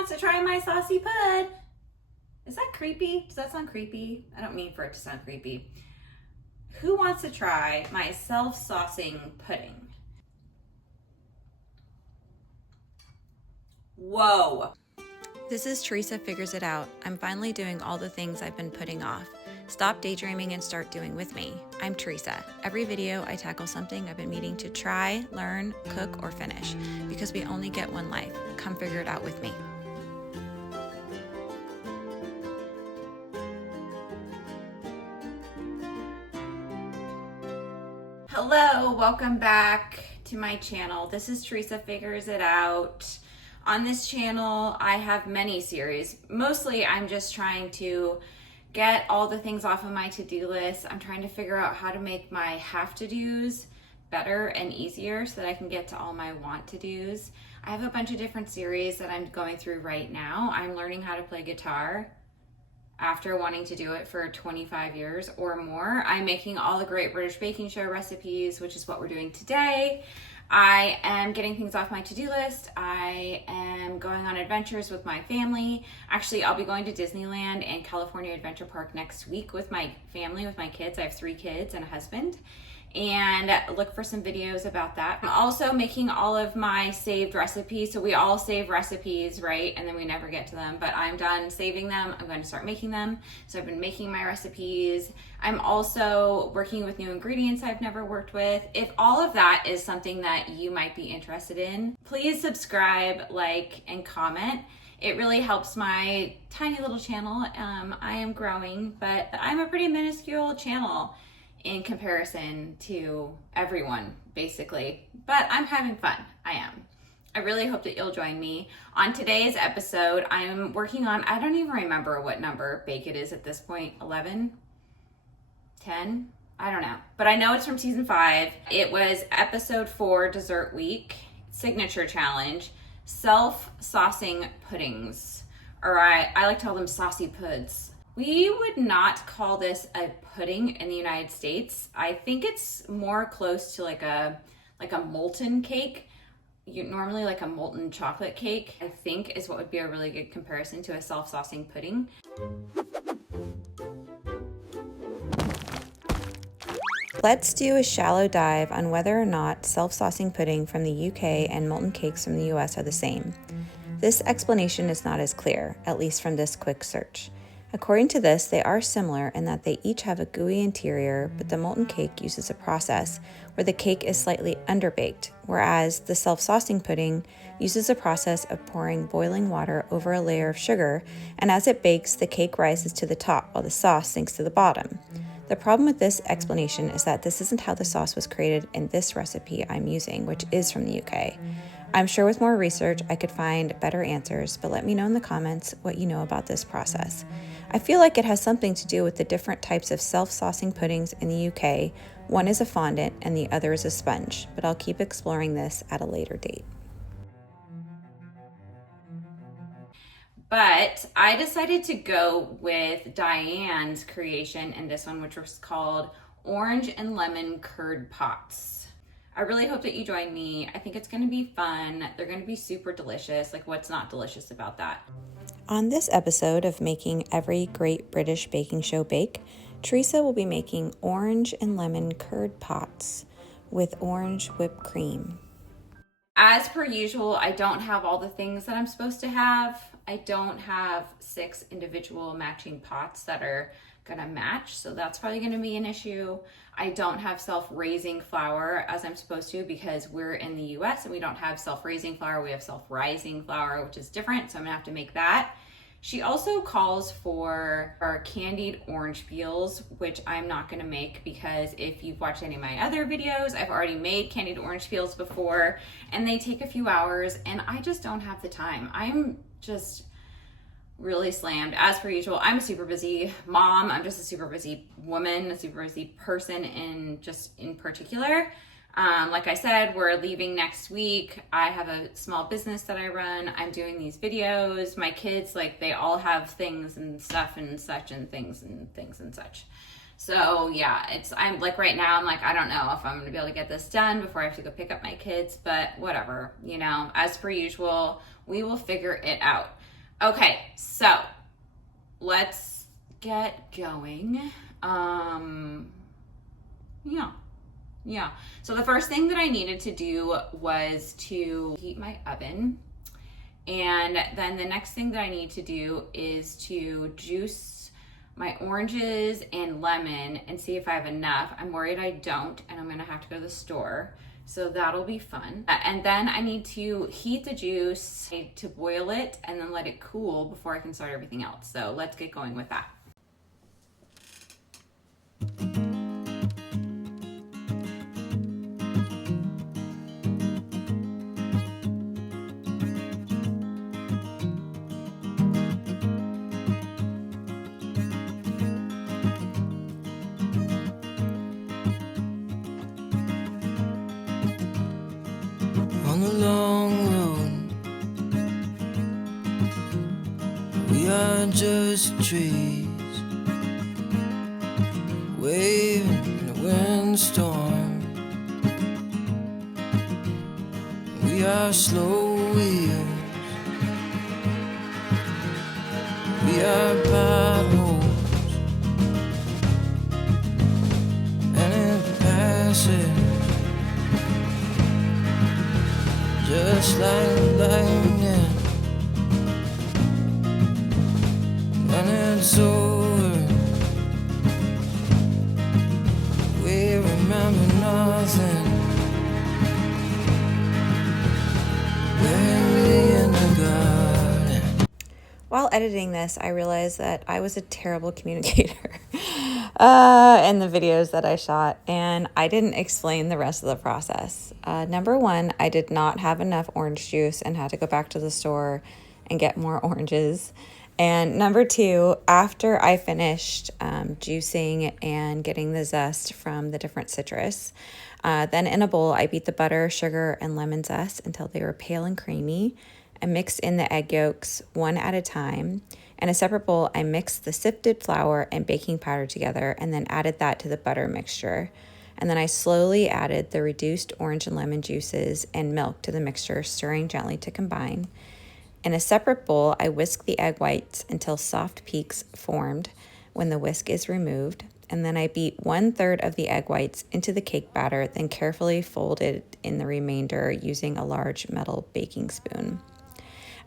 wants to try my saucy pud? Is that creepy? Does that sound creepy? I don't mean for it to sound creepy. Who wants to try my self-saucing pudding? Whoa. This is Teresa Figures It Out. I'm finally doing all the things I've been putting off. Stop daydreaming and start doing with me. I'm Teresa. Every video I tackle something I've been meaning to try, learn, cook, or finish, because we only get one life. Come figure it out with me. Hello, welcome back to my channel. This is Teresa Figures It Out. On this channel, I have many series. Mostly, I'm just trying to get all the things off of my to-do list. I'm trying to figure out how to make my have-to-dos better and easier so that I can get to all my want-to-dos. I have a bunch of different series that I'm going through right now. I'm learning how to play guitar after wanting to do it for 25 years or more. I'm making all the great British baking show recipes, which is what we're doing today. I am getting things off my to-do list. I am going on adventures with my family. Actually, I'll be going to Disneyland and California Adventure Park next week with my family, with my kids. I have 3 kids and a husband. And look for some videos about that. I'm also making all of my saved recipes. So we all save recipes, right? And then we never get to them, but I'm done saving them. I'm going to start making them. So I've been making my recipes. I'm also working with new ingredients I've never worked with. If all of that is something that you might be interested in, please subscribe, like, and comment. It really helps my tiny little channel. I am growing, but I'm a pretty minuscule channel in comparison to everyone, basically. But I'm having fun. I am. I really hope that you'll join me. On today's episode, I'm working on, I don't even remember what number bake it is at this point, 11? 10? I don't know. But I know it's from season 5. It was episode 4, Dessert Week, Signature Challenge, Self-Saucing Puddings. Or I like to call them saucy puds. We would not call this a pudding in the United States. I think it's more close to like a molten cake. Normally like a molten chocolate cake, I think, is what would be a really good comparison to a self-saucing pudding. Let's do a shallow dive on whether or not self-saucing pudding from the UK and molten cakes from the US are the same. This explanation is not as clear, at least from this quick search. According to this, they are similar in that they each have a gooey interior, but the molten cake uses a process where the cake is slightly underbaked, whereas the self-saucing pudding uses a process of pouring boiling water over a layer of sugar, and as it bakes, the cake rises to the top while the sauce sinks to the bottom. The problem with this explanation is that this isn't how the sauce was created in this recipe I'm using, which is from the UK. I'm sure with more research I could find better answers, but let me know in the comments what you know about this process. I feel like it has something to do with the different types of self-saucing puddings in the UK. One is a fondant and the other is a sponge, but I'll keep exploring this at a later date. But I decided to go with Diane's creation in this one, which was called Orange and Lemon Curd Pots. I really hope that you join me. I think it's going to be fun. They're going to be super delicious. Like, what's not delicious about that? On this episode of Making Every Great British Baking Show Bake, Teresa will be making orange and lemon curd pots with orange whipped cream. As per usual, I don't have all the things that I'm supposed to have. I don't have 6 individual matching pots that are gonna match, so that's probably gonna be an issue. I don't have self-raising flour as I'm supposed to because we're in the US and we don't have self-raising flour, we have self-rising flour, which is different, so I'm gonna have to make that. She also calls for our candied orange peels, which I'm not gonna make because if you've watched any of my other videos, I've already made candied orange peels before and they take a few hours and I just don't have the time. I'm just really slammed. As per usual, I'm a super busy mom. I'm just a super busy woman, a super busy person in particular. Like I said, we're leaving next week. I have a small business that I run. I'm doing these videos. My kids, like, they all have things and stuff and such and things and such. So yeah, I'm like right now, I'm like, I don't know if I'm gonna be able to get this done before I have to go pick up my kids, but whatever, you know, as per usual, we will figure it out. Okay, so let's get going. Yeah. So the first thing that I needed to do was to heat my oven. And then the next thing that I need to do is to juice my oranges and lemon and see if I have enough. I'm worried I don't, and I'm gonna have to go to the store. So that'll be fun. And then I need to heat the juice to boil it and then let it cool before I can start everything else. So let's get going with that. On the long road, we are just trees waving in a windstorm. We are slow wheels, we are potholes, and it passes just like lightning. When it's over, we remember nothing. Bury me in the garden. While editing this, I realized that I was a terrible communicator in the videos that I shot, and I didn't explain the rest of the process. Number one, I did not have enough orange juice and had to go back to the store and get more oranges. And number two, after I finished juicing and getting the zest from the different citrus, then in a bowl, I beat the butter, sugar, and lemon zest until they were pale and creamy. I mixed in the egg yolks one at a time. In a separate bowl, I mixed the sifted flour and baking powder together and then added that to the butter mixture. And then I slowly added the reduced orange and lemon juices and milk to the mixture, stirring gently to combine. In a separate bowl, I whisked the egg whites until soft peaks formed when the whisk is removed. And then I beat 1/3 of the egg whites into the cake batter, then carefully folded in the remainder using a large metal baking spoon.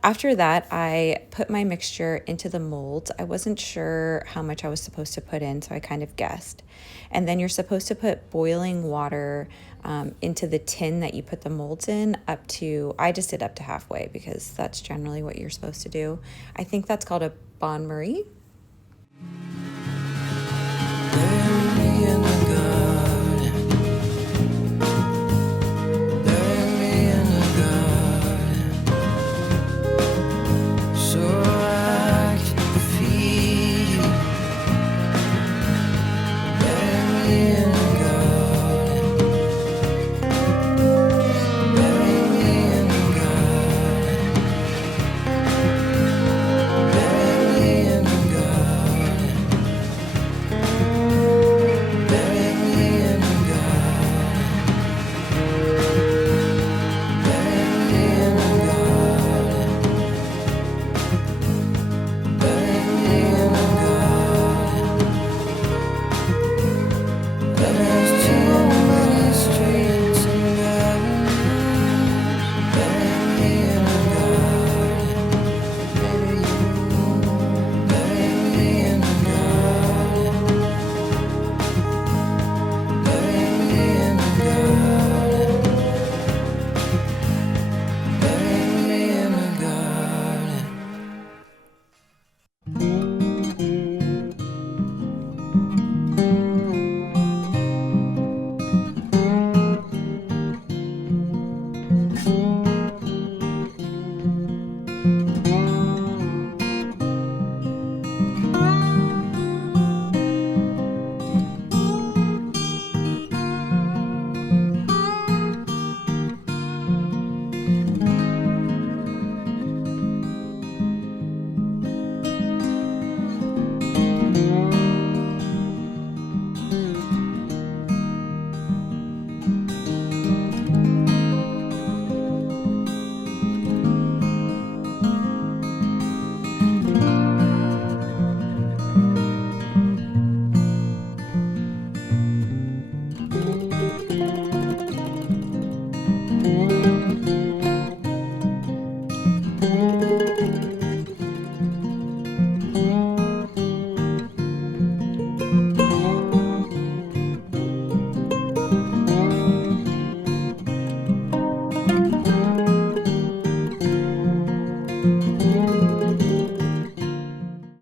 After that, I put my mixture into the molds. I wasn't sure how much I was supposed to put in, so I kind of guessed. And then you're supposed to put boiling water into the tin that you put the molds in up to, I just did up to halfway because that's generally what you're supposed to do. I think that's called a bain-marie. Bury me in the garden. Bury me in the garden, so I can feed you. Bury me in the garden. Bury me in the garden. Bury me in the garden.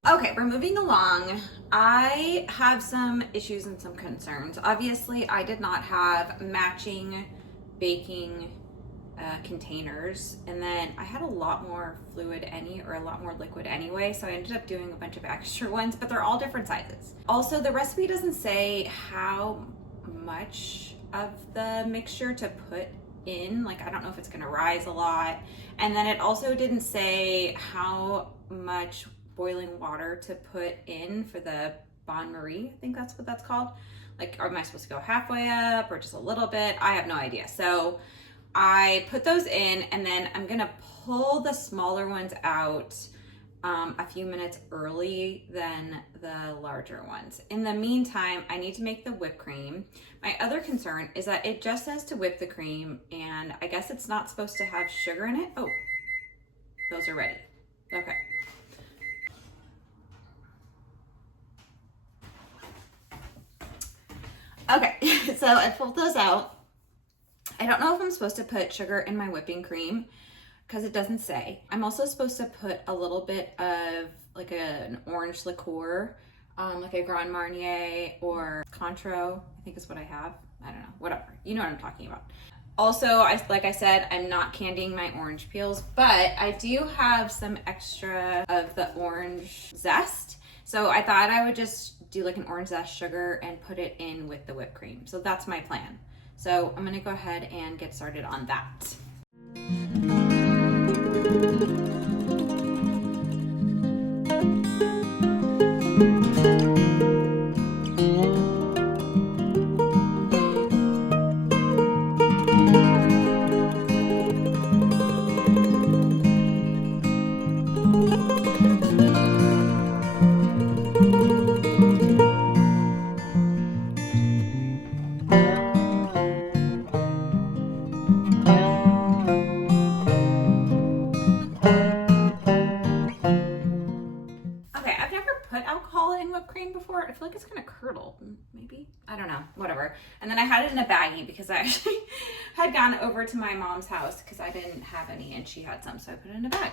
Okay, we're moving along. I have some issues and some concerns. Obviously, I did not have matching baking containers, and then I had a lot more a lot more liquid anyway, so I ended up doing a bunch of extra ones, but they're all different sizes. Also, the recipe doesn't say how much of the mixture to put in. Like, I don't know if it's gonna rise a lot. And then it also didn't say how much boiling water to put in for the bain marie. I think that's what that's called. Like, am I supposed to go halfway up or just a little bit? I have no idea. So I put those in, and then I'm gonna pull the smaller ones out a few minutes early than the larger ones. In the meantime, I need to make the whipped cream. My other concern is that it just says to whip the cream, and I guess it's not supposed to have sugar in it. Oh, those are ready. Okay. Okay, so I pulled those out. I don't know if I'm supposed to put sugar in my whipping cream because it doesn't say. I'm also supposed to put a little bit of like an orange liqueur, like a Grand Marnier or Cointreau, I think is what I have. I don't know, whatever. You know what I'm talking about. Also, like I said, I'm not candying my orange peels, but I do have some extra of the orange zest. So I thought I would just do like an orange zest sugar and put it in with the whipped cream. So that's my plan. So I'm gonna go ahead and get started on that. Before. I feel like it's kind of curdled, maybe. I don't know, whatever. And then I had it in a baggie because I actually had gone over to my mom's house because I didn't have any and she had some, so I put it in a bag.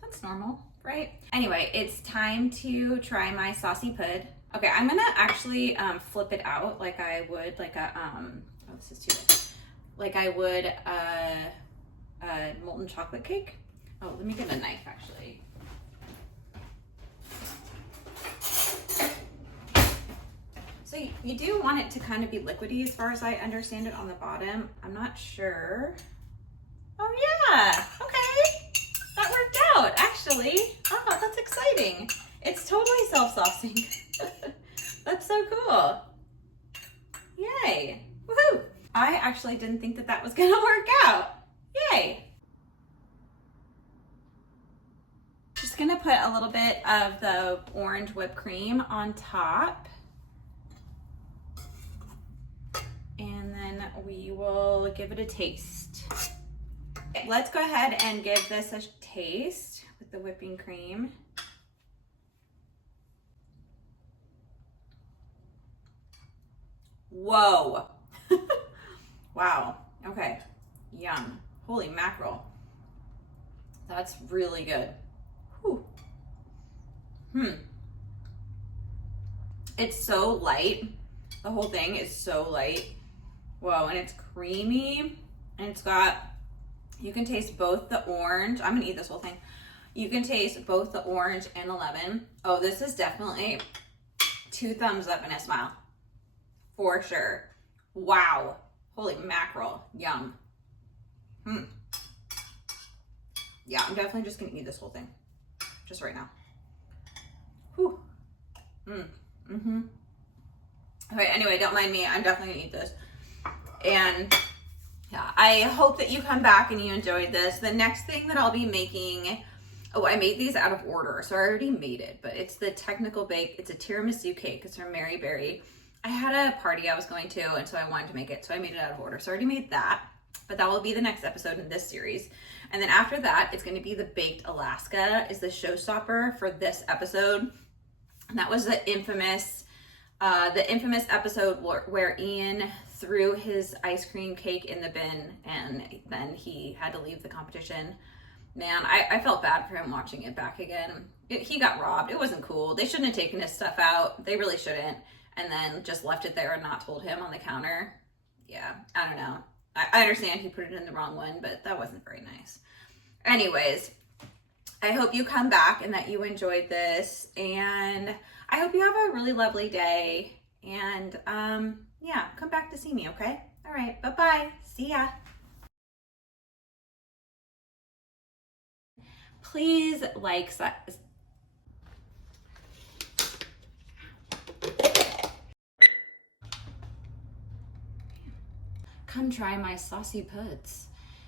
That's normal, right? Anyway, it's time to try my saucy pud. Okay, I'm gonna actually flip it out like I would like a oh, this is too big. Like I would a molten chocolate cake. Oh, let me get a knife actually. So you do want it to kind of be liquidy as far as I understand it on the bottom. I'm not sure. Oh yeah, okay. That worked out actually. Oh, that's exciting. It's totally self-saucing. That's so cool. Yay, woohoo. I actually didn't think that was gonna work out. Yay. Just gonna put a little bit of the orange whipped cream on top. And then we will give it a taste. Let's go ahead and give this a taste with the whipping cream. Whoa. Wow. Okay. Yum. Holy mackerel. That's really good. Whew. It's so light. The whole thing is so light. Whoa, and it's creamy, and it's got, you can taste both the orange. I'm gonna eat this whole thing. You can taste both the orange and the lemon. Oh, this is definitely 2 thumbs up and a smile. For sure. Wow. Holy mackerel. Yum. Yeah, I'm definitely just gonna eat this whole thing. Just right now. Whew. Okay, anyway, don't mind me. I'm definitely gonna eat this. And yeah, I hope that you come back and you enjoyed this. The next thing that I'll be making, oh, I made these out of order, so I already made it, but it's the Technical Bake. It's a tiramisu cake. It's from Mary Berry. I had a party I was going to, and so I wanted to make it, so I made it out of order. So I already made that, but that will be the next episode in this series. And then after that, it's going to be the Baked Alaska is the showstopper for this episode. And that was the infamous episode where Ian threw his ice cream cake in the bin and then he had to leave the competition. Man, I felt bad for him watching it back again. He got robbed. It wasn't cool. They shouldn't have taken his stuff out. They really shouldn't. And then just left it there and not told him on the counter. Yeah, I don't know. I understand he put it in the wrong one, but that wasn't very nice. Anyways, I hope you come back and that you enjoyed this. And I hope you have a really lovely day. And yeah, come back to see me, okay? All right, bye-bye. See ya. Please like, come try my saucy puds.